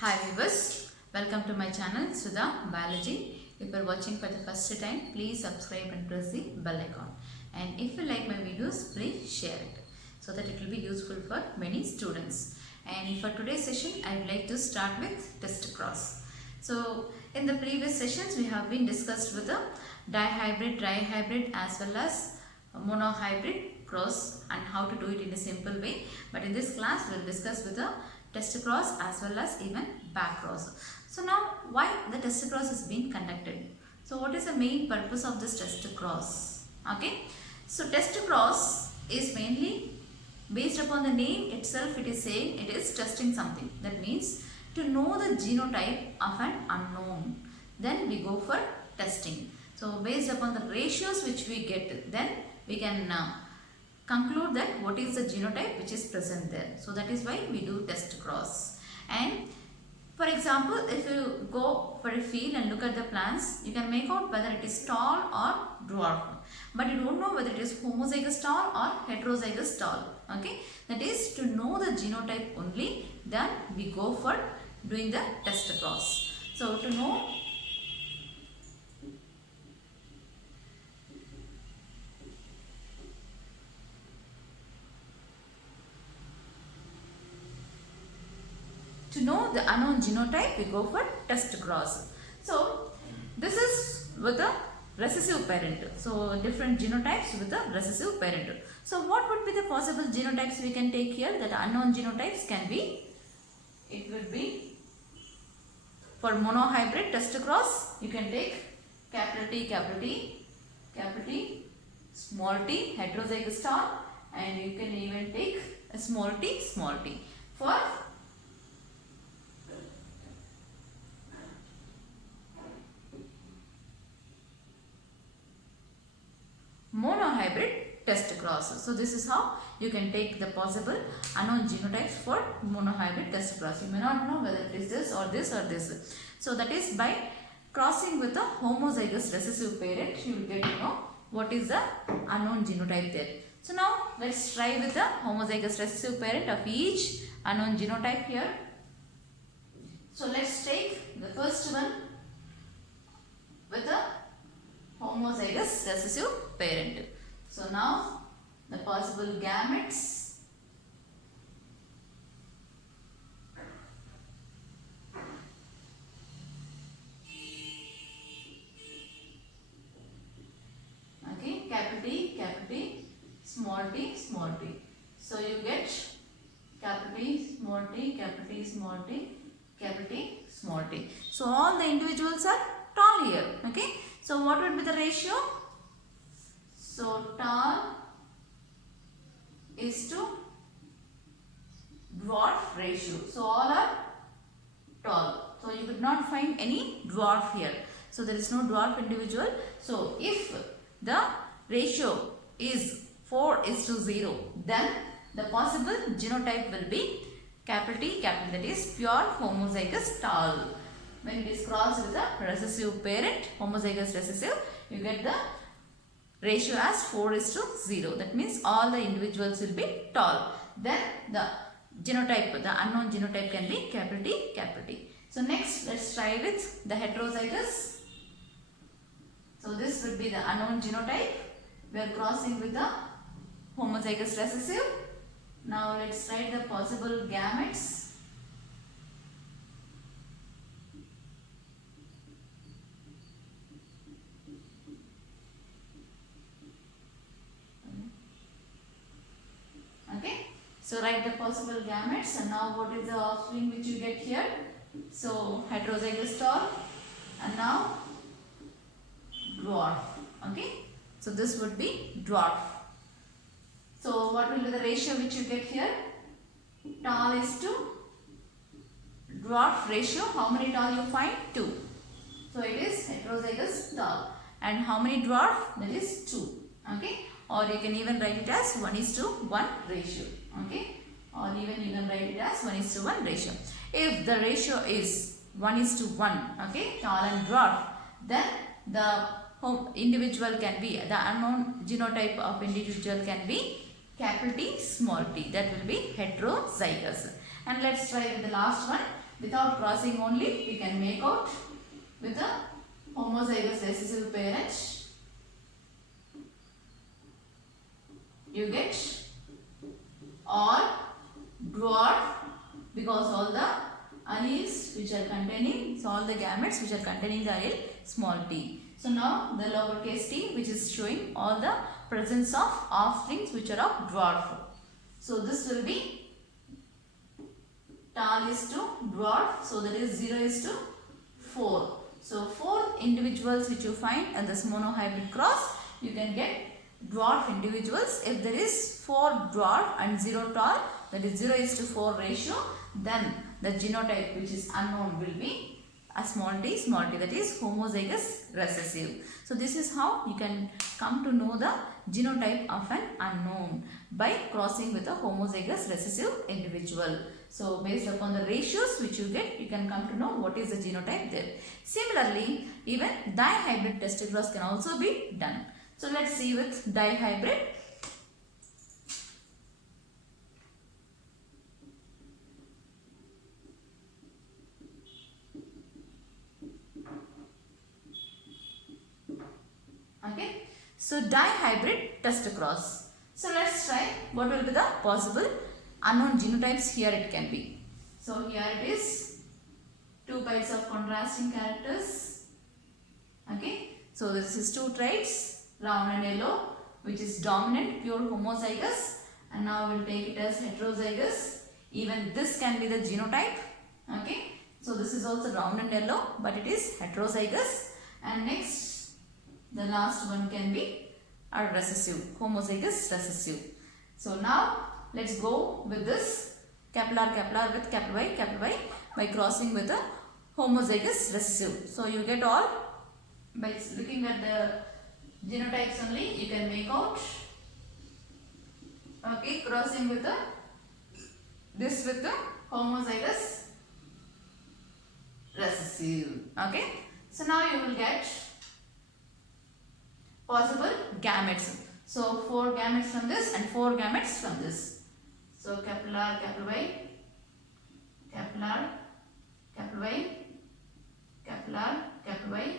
Hi viewers, welcome to my channel Sudha Biology. If you are watching for the first time, please subscribe and press the bell icon. And if you like my videos, please share it so that it will be useful for many students. And for today's session, I would like to start with test cross. So in the previous sessions, we have been discussed with the dihybrid, trihybrid as well as monohybrid cross and how to do it in a simple way. But in this class, we will discuss with the test cross as well as even back cross. So now why the test cross is being conducted? So what is the main purpose of this test cross? Okay. So test cross is mainly based upon the name itself. It is saying it is testing something. That means to know the genotype of an unknown. Then we go for testing. So based upon the ratios which we get, then we can conclude that what is the genotype which is present there. So that is why we do test cross. And for example, if you go for a field and look at the plants, you can make out whether it is tall or dwarf. But you don't know whether it is homozygous tall or heterozygous tall. Okay, that is to know the genotype only. Then we go for doing the test cross. So to know the unknown genotype, we go for test cross. So this is with the recessive parent. So different genotypes with the recessive parent. So what would be the possible genotypes we can take here? That unknown genotypes can be, it would be for monohybrid test cross, you can take capital T, capital T, capital T, small t, heterozygous tall, and you can even take a small t, small t. For monohybrid test cross. So this is how you can take the possible unknown genotypes for monohybrid test cross. You may not know whether it is this or this or this. So that is by crossing with a homozygous recessive parent, you will get to know what is the unknown genotype there. So now let's try with the homozygous recessive parent of each unknown genotype here. So let's take the first one with the homozygous recessive parent. So now the possible gametes capital T, small t, small t. So you get capital T, small t, capital T, small t, capital T, small t. So all the individuals are tall here. Okay. So what would be the ratio? So tall is to dwarf ratio. So all are tall. So you could not find any dwarf here. So there is no dwarf individual. So if the ratio is 4:0, then the possible genotype will be capital T, capital, that is pure homozygous tall. When it is crossed with a recessive parent, homozygous recessive, you get the ratio as 4:0. That means all the individuals will be tall. Then the genotype, the unknown genotype can be capital T, capital T. So next, let's try with the heterozygous. So this would be the unknown genotype. We are crossing with the homozygous recessive. Now let's write the possible gametes. Okay. So write the possible gametes, and now what is the offspring which you get here? So heterozygous tall, and now dwarf. Okay. So this would be dwarf. So what will be the ratio which you get here? Tall is to dwarf ratio. How many tall you find? 2. So it is heterozygous tall. And how many dwarf? That is 2. Okay. Or you can even write it as 1:1 ratio. Okay. Or even you can write it as 1:1 ratio. If the ratio is 1:1, okay, tall and dwarf, then the individual can be, the unknown genotype of individual can be capital T, small t. That will be heterozygous. And let's try with the last one. without crossing only we can make out with a homozygous recessive parent. You get or dwarf, because all the alleles which are containing, so all the gametes which are containing the allele small t. So now the lowercase t, which is showing all the presence of offsprings which are of dwarf. So this will be tall is to dwarf, so that is 0 is to 4. So 4 individuals which you find in this monohybrid cross, you can get dwarf individuals. If there is 4 dwarf and 0 tall, that is 0 is to 4 ratio, then the genotype which is unknown will be a small t, that is homozygous recessive. So this is how you can come to know the genotype of an unknown, by crossing with a homozygous recessive individual. So based upon the ratios which you get, you can come to know what is the genotype there. Similarly, even dihybrid test across can also be done. So let's see with dihybrid. Okay, so dihybrid test across. So let's try what will be the possible unknown genotypes here it can be. So here it is 2 pairs of contrasting characters. Okay, so this is 2 traits, round and yellow, which is dominant, pure homozygous, and now we'll take it as heterozygous. Even this can be the genotype. Okay, so this is also round and yellow, but it is heterozygous. And next, the last one can be a recessive, homozygous recessive. So now let's go with this capillary with capital Y by crossing with a homozygous recessive. So you get all by looking at the genotypes only, you can make out. Okay, crossing with this with the homozygous recessive. Okay, so now you will get possible gametes. So 4 gametes from this and 4 gametes from this. So capillary Y, capillary Y, capillary Y,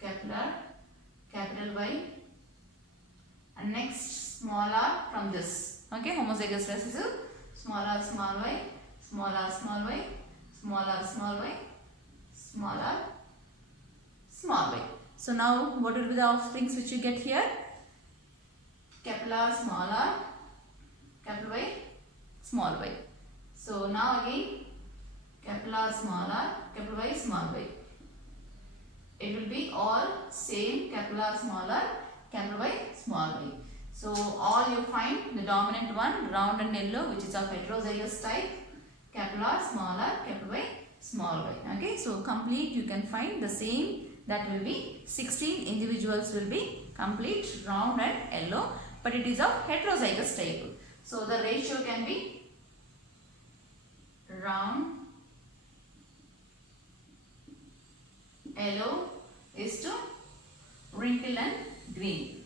capillary capital Y, and next small r from this. Okay, homozygous recessive, small r small y, small r small y, small r small y, small r small y. So now what will be the offsprings which you get here? Capillary small r, capital Y, small y. So now again capillary small r, capital Y, small y. It will be all same capillary small r, capital Y, small y. So all you find the dominant one, round and yellow, which is of heterozygous type, capillary small r, capital Y, small y. Okay, so complete you can find the same. That will be 16 individuals will be complete, round and yellow, but it is of heterozygous type. So the ratio can be round, yellow is to wrinkle and green.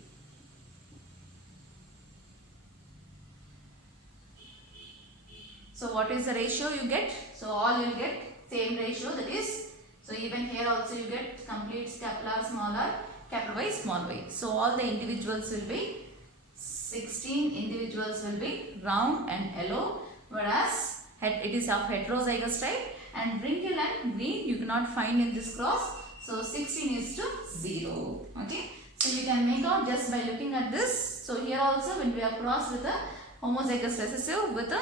So what is the ratio you get? So all you will get same ratio, that is, so even here also you get complete capillary small r, capital Y, small y. So all the individuals will be 16 individuals will be round and yellow, whereas it is of heterozygous type, and wrinkle and green you cannot find in this cross. So 16 is to 0. Okay, so you can make out just by looking at this. So here also when we have crossed with a homozygous recessive with a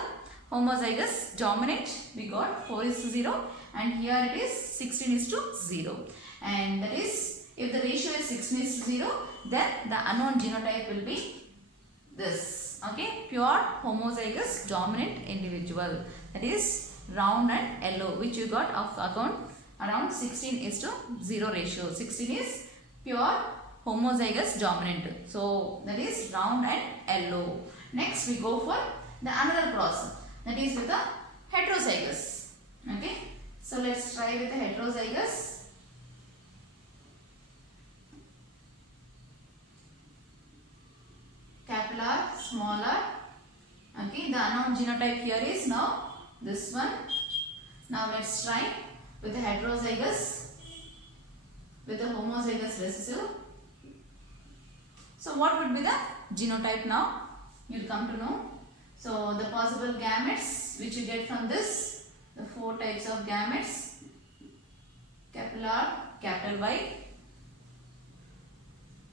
homozygous dominant, we got 4 is to 0, and here it is 16 is to 0. And that is, if the ratio is 16 is to 0, then the unknown genotype will be this. Okay, pure homozygous dominant individual, that is round and yellow, which you got of account around 16 is to 0 ratio. 16 is pure homozygous dominant. So that is round and yellow. Next we go for the another cross, that is with the heterozygous. Okay, so let's try with the heterozygous. Capillary smaller. Okay, the unknown genotype here is now this one. Now let's try with the heterozygous, with the homozygous recessive. So what would be the genotype now? You'll come to know. So the possible gametes which you get from this, the 4 types of gametes, capillary, capital Y,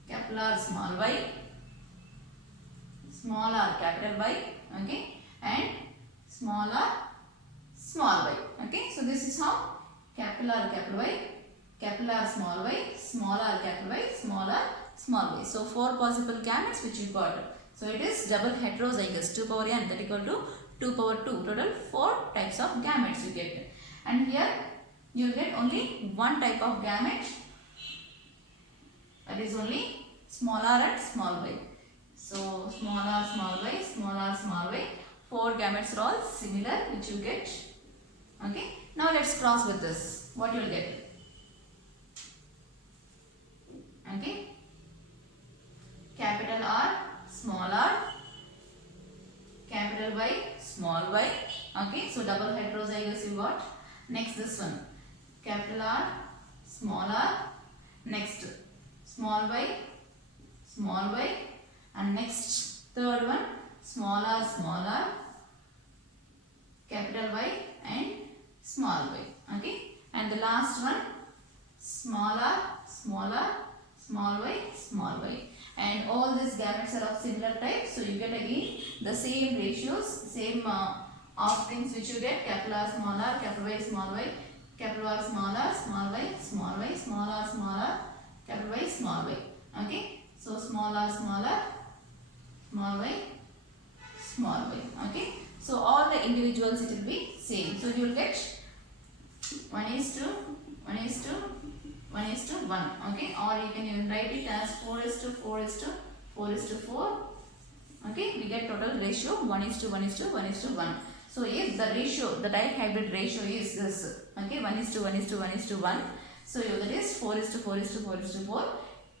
capillary small y, small r capital Y, okay, and small r small y, okay. So this is how capillary capital Y, capillary small y, small r capital Y, small r small y. So 4 possible gametes which you got. So it is double heterozygous, 2 power n, that equal to 2 power 2, total 4 types of gametes you get. And here you get only one type of gamete, that is only small r and small y. So small r, small y, small r, small y, 4 gametes are all similar which you get. Okay. Now let's cross with this. What you will get? Okay. Capital R, small r, capital Y, small y. Okay. So double heterozygous you got. Next this one. Capital R, small r. Next small y, and next third one small r, capital Y and small y. Okay. And the last one small r, small y, small y. And all these gametes are of similar type. So you get again the same ratios, same offsprings which you get, capital R, small r, capital Y, small y, capital R, small y, small y, small r, capital Y, small y. Okay. So small r, small y, small y. Okay. So all the individuals it will be same. So you will get 1:1:1:1. Okay. Or you can even write it as 4:4:4:4. Okay. We get total ratio 1:1:1:1. So if the ratio, the dihybrid ratio is this. Okay. 1:1:1:1. So that is 4:4:4:4.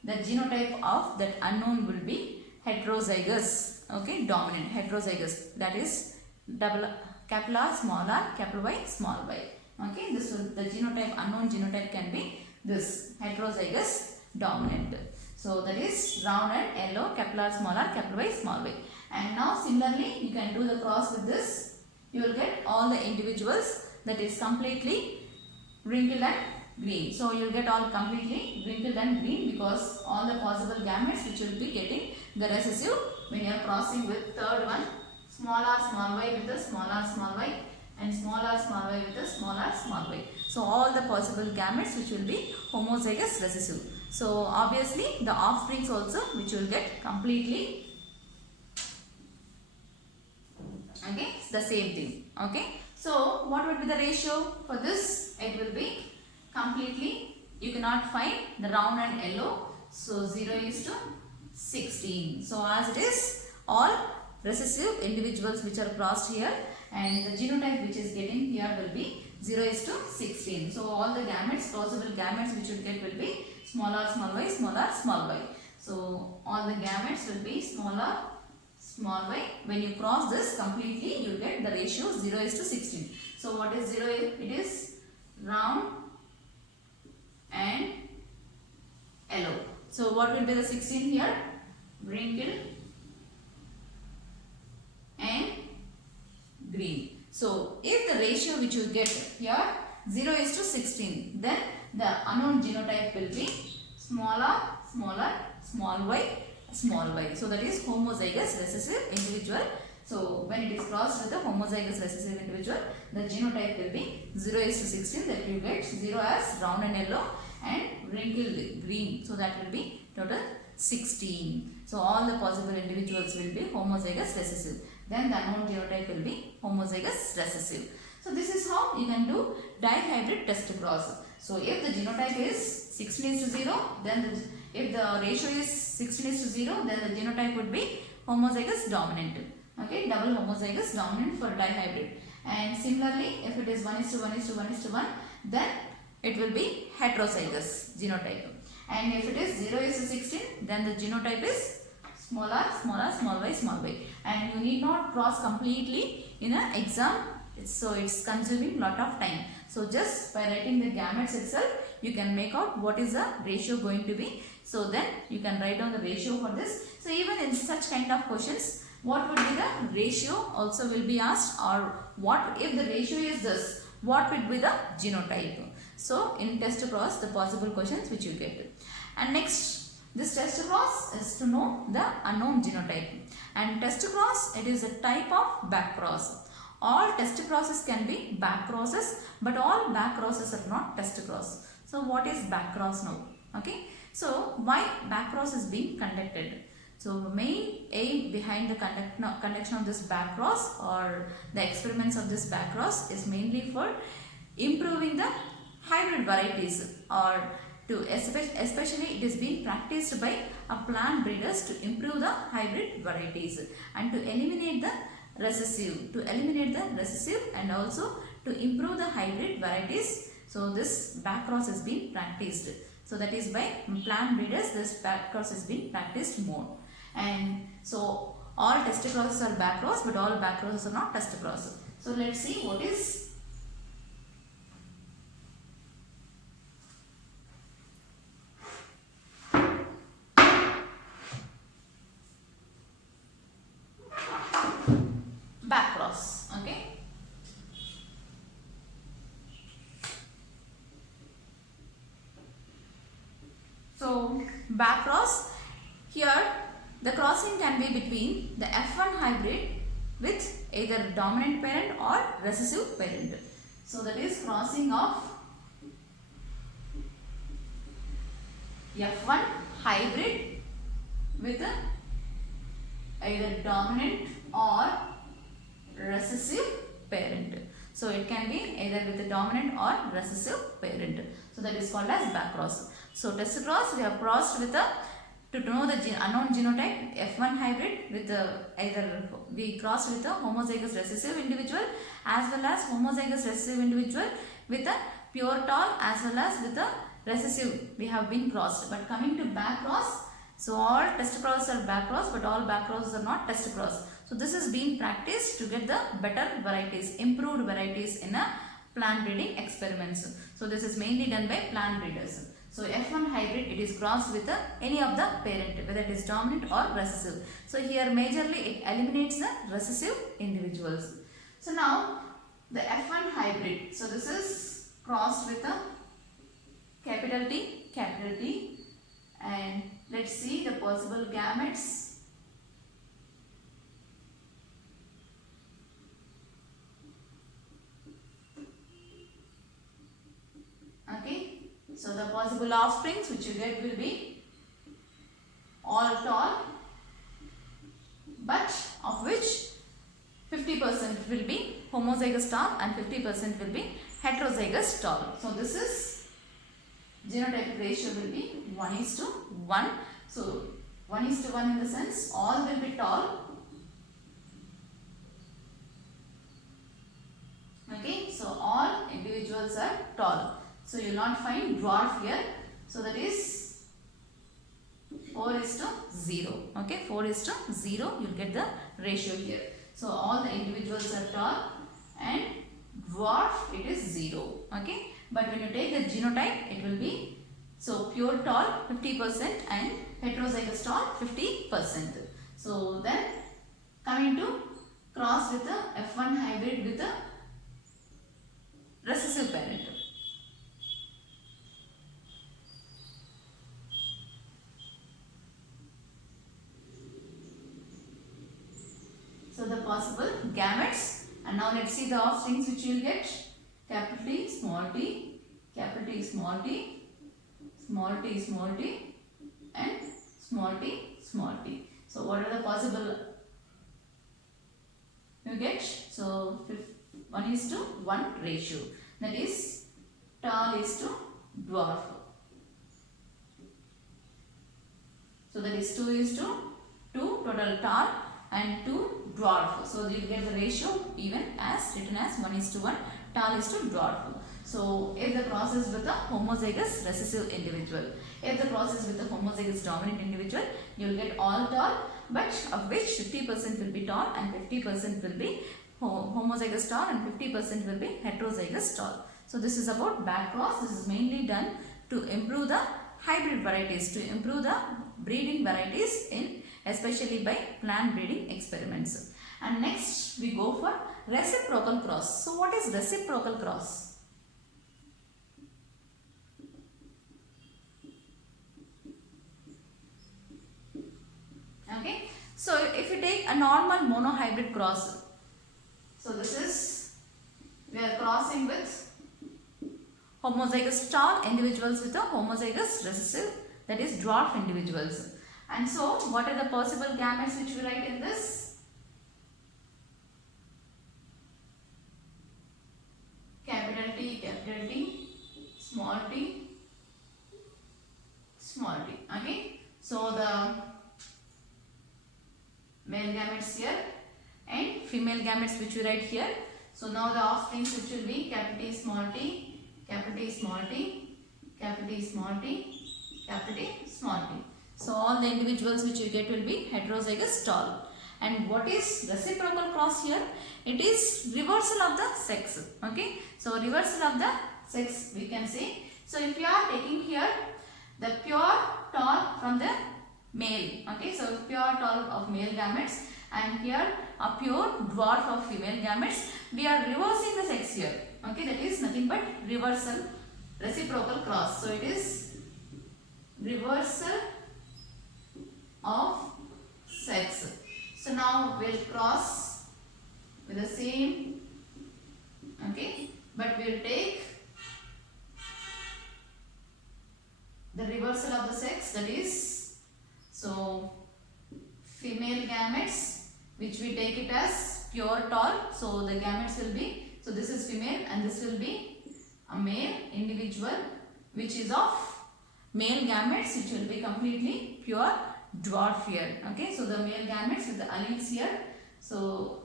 The genotype of that unknown will be heterozygous. Okay. Dominant heterozygous. That is double capital R, small r, capital Y, small y. Okay. This will, the genotype, unknown genotype can be this heterozygous dominant. So that is round and yellow, capital R, small r, capital Y, small y. And now similarly you can do the cross with this. You will get all the individuals, that is completely wrinkled and green. So you will get all completely wrinkled and green because all the possible gametes which you will be getting the recessive when you are crossing with third one, small r, small y with the small r, small y, and small r, small y with the small r, small y. So all the possible gametes which will be homozygous recessive. So obviously the offsprings also which will get completely, okay, it's the same thing. Okay. So what would be the ratio for this? It will be completely, you cannot find the round and yellow. So 0:16. So as it is all recessive individuals which are crossed here, and the genotype which is getting here will be 0:16. So all the gametes, possible gametes which you get will be small r, small y, small r, small y. So all the gametes will be small r, small y. When you cross this completely, you get the ratio 0:16. So what is 0? It is round and yellow. So what will be the 16 here? Wrinkled and green. So if the ratio which you get here 0:16, then the unknown genotype will be small r, small y, small y. So that is homozygous recessive individual. So when it is crossed with the homozygous recessive individual, the genotype will be 0:16, that you get 0 as round and yellow and wrinkled green. So that will be total 16. So all the possible individuals will be homozygous recessive. Then the unknown genotype will be homozygous recessive. So this is how you can do dihybrid test cross. So if the genotype is 16:0, then if the ratio is 16:0, then the genotype would be homozygous dominant. Okay, double homozygous dominant for dihybrid. And similarly, if it is 1:1:1:1, then it will be heterozygous genotype. And if it is 0:16, then the genotype is small r, small y, small y. And you need not cross completely in an exam it's consuming lot of time. So just by writing the gametes itself, you can make out what is the ratio going to be. So then you can write down the ratio for this. So even in such kind of questions, what would be the ratio also will be asked, or what if the ratio is this, what would be the genotype. So in test cross, the possible questions which you get. And next, this test cross is to know the unknown genotype. And test cross, it is a type of back cross. All test crosses can be back crosses, but all back crosses are not test cross. So what is back cross now? Okay. So why back cross is being conducted? So main aim behind the conduction of this back cross or the experiments of this back cross is mainly for improving the hybrid varieties, or to especially it is being practiced by plant breeders to improve the hybrid varieties and to eliminate the recessive, and also to improve the hybrid varieties. So this back cross is being practiced. So that is by plant breeders this back cross is being practiced more. And so all test crosses are back cross, but all back crosses are not test cross. So let's see what is back cross. Okay. So back cross, here the crossing can be between the F1 hybrid with either dominant parent or recessive parent. So that is crossing of F1 hybrid with either dominant or recessive parent. So it can be either with a dominant or recessive parent. So that is called as back cross. So test cross, we have crossed with to know the unknown genotype F1 hybrid with either we crossed with a homozygous recessive individual as well as homozygous recessive individual with a pure tall as well as with a recessive we have been crossed. But coming to back cross, so all test crosses are back cross, but all back crosses are not test cross. So this is being practiced to get the better varieties, improved varieties in a plant breeding experiments. So this is mainly done by plant breeders. So F1 hybrid, it is crossed with any of the parent, whether it is dominant or recessive. So here majorly it eliminates the recessive individuals. So now the F1 hybrid, so this is crossed with a capital T, and let's see the possible gametes. Okay. So the possible offsprings which you get will be all tall, but of which 50% will be homozygous tall and 50% will be heterozygous tall. So this is genotypic ratio will be 1:1. So 1:1 in the sense all will be tall. Okay, so all individuals are tall. So you will not find dwarf here. So that is 4:0. Okay, 4:0. You will get the ratio here. So all the individuals are tall and dwarf it is 0. Okay, but when you take the genotype, it will be so pure tall 50% and heterozygous tall 50%. So then coming to cross with the F1 hybrid with the recessive parent. So the possible gametes, and now let's see the offsprings which you will get. Capital T, small t, capital T, small t, small t, small t, and small t, small t. So what are the possible you get? So 1:1 ratio, that is tall is to dwarf. So that is 2:2 total tall and 2 dwarf. So you get the ratio even as written as 1:1 tall is to dwarf. So if the cross is with a homozygous recessive individual, if the cross is with a homozygous dominant individual, you will get all tall, but of which 50% will be tall and 50% will be homozygous tall and 50% will be heterozygous tall. So this is about back cross. This is mainly done to improve the hybrid varieties, to improve the breeding varieties in especially by plant breeding experiments. And next we go for reciprocal cross. So what is reciprocal cross? Okay, so if you take a normal monohybrid cross, so this is, we are crossing with homozygous tall individuals with a homozygous recessive, that is dwarf individuals. And so what are the possible gametes which we write in this? Capital T, small t, small t. Okay, so the male gametes here and female gametes which we write here. So now the offsprings which will be capital T, small t, capital T, small t, capital T, small t, capital T, small t. So all the individuals which you get will be heterozygous tall. And what is reciprocal cross here? It is reversal of the sex. Okay, so reversal of the sex we can say. So if you are taking here the pure tall from the male, okay, so pure tall of male gametes and here a pure dwarf of female gametes, we are reversing the sex here. Okay, that is nothing but reversal, reciprocal cross. So it is reversal of sex. So now we'll cross with the same, okay, but we'll take the reversal of the sex, that is, so female gametes which we take it as pure tall, so the gametes will be, so this is female and this will be a male individual which is of male gametes which will be completely pure dwarf here. Okay, so the male gametes with the alleles here, so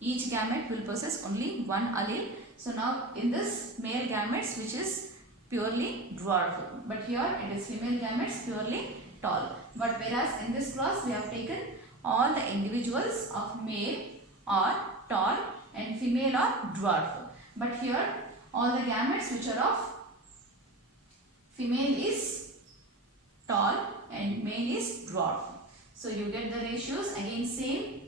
each gamete will possess only one allele. So now in this male gametes which is purely dwarf, but here it is female gametes purely tall. But whereas in this cross we have taken all the individuals of male are tall and female are dwarf. But here all the gametes which are of female is tall and male is dwarf. So you get the ratios again same,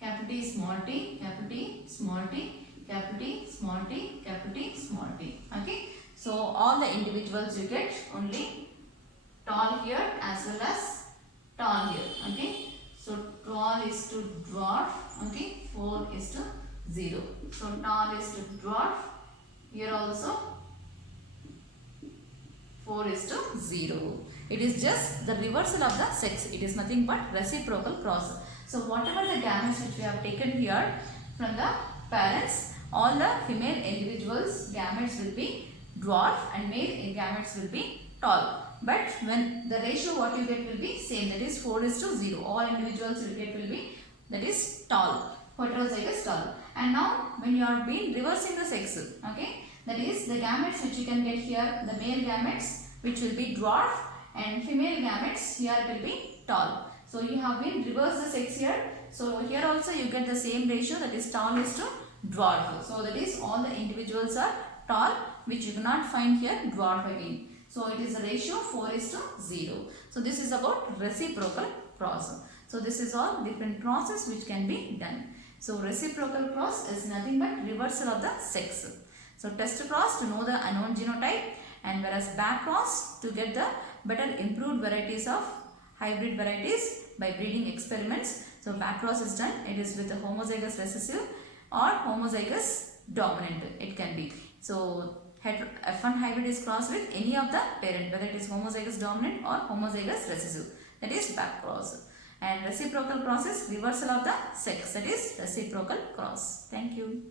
capital T, small t, capital T, small t, capital T, small t, capital T, small t. Okay, so all the individuals you get only tall here as well as tall here. Okay, so tall is to dwarf, okay, 4 is to 0. So tall is to dwarf, here also 4 is to 0. It is just the reversal of the sex. It is nothing but reciprocal cross. So whatever the gametes which we have taken here from the parents, all the female individuals gametes will be dwarf and male gametes will be tall. But when the ratio what you get will be same, that is 4 is to 0. All individuals you get will be, that is tall, heterozygous tall. And now when you are being reversing the sex, okay, that is the gametes which you can get here, the male gametes which will be dwarf and female gametes here will be tall. So you have been reverse the sex here. So here also you get the same ratio, that is tall is to dwarf. So that is all the individuals are tall, which you cannot find here dwarf again. So it is a ratio 4 is to 0. So this is about reciprocal cross. So this is all different crosses which can be done. So reciprocal cross is nothing but reversal of the sex. So test cross to know the unknown genotype, and whereas back cross to get the better improved varieties of hybrid varieties by breeding experiments. So back cross is done. It is with a homozygous recessive or homozygous dominant. It can be. So F1 hybrid is crossed with any of the parent, whether it is homozygous dominant or homozygous recessive. That is back cross. And reciprocal cross is reversal of the sex. That is reciprocal cross. Thank you.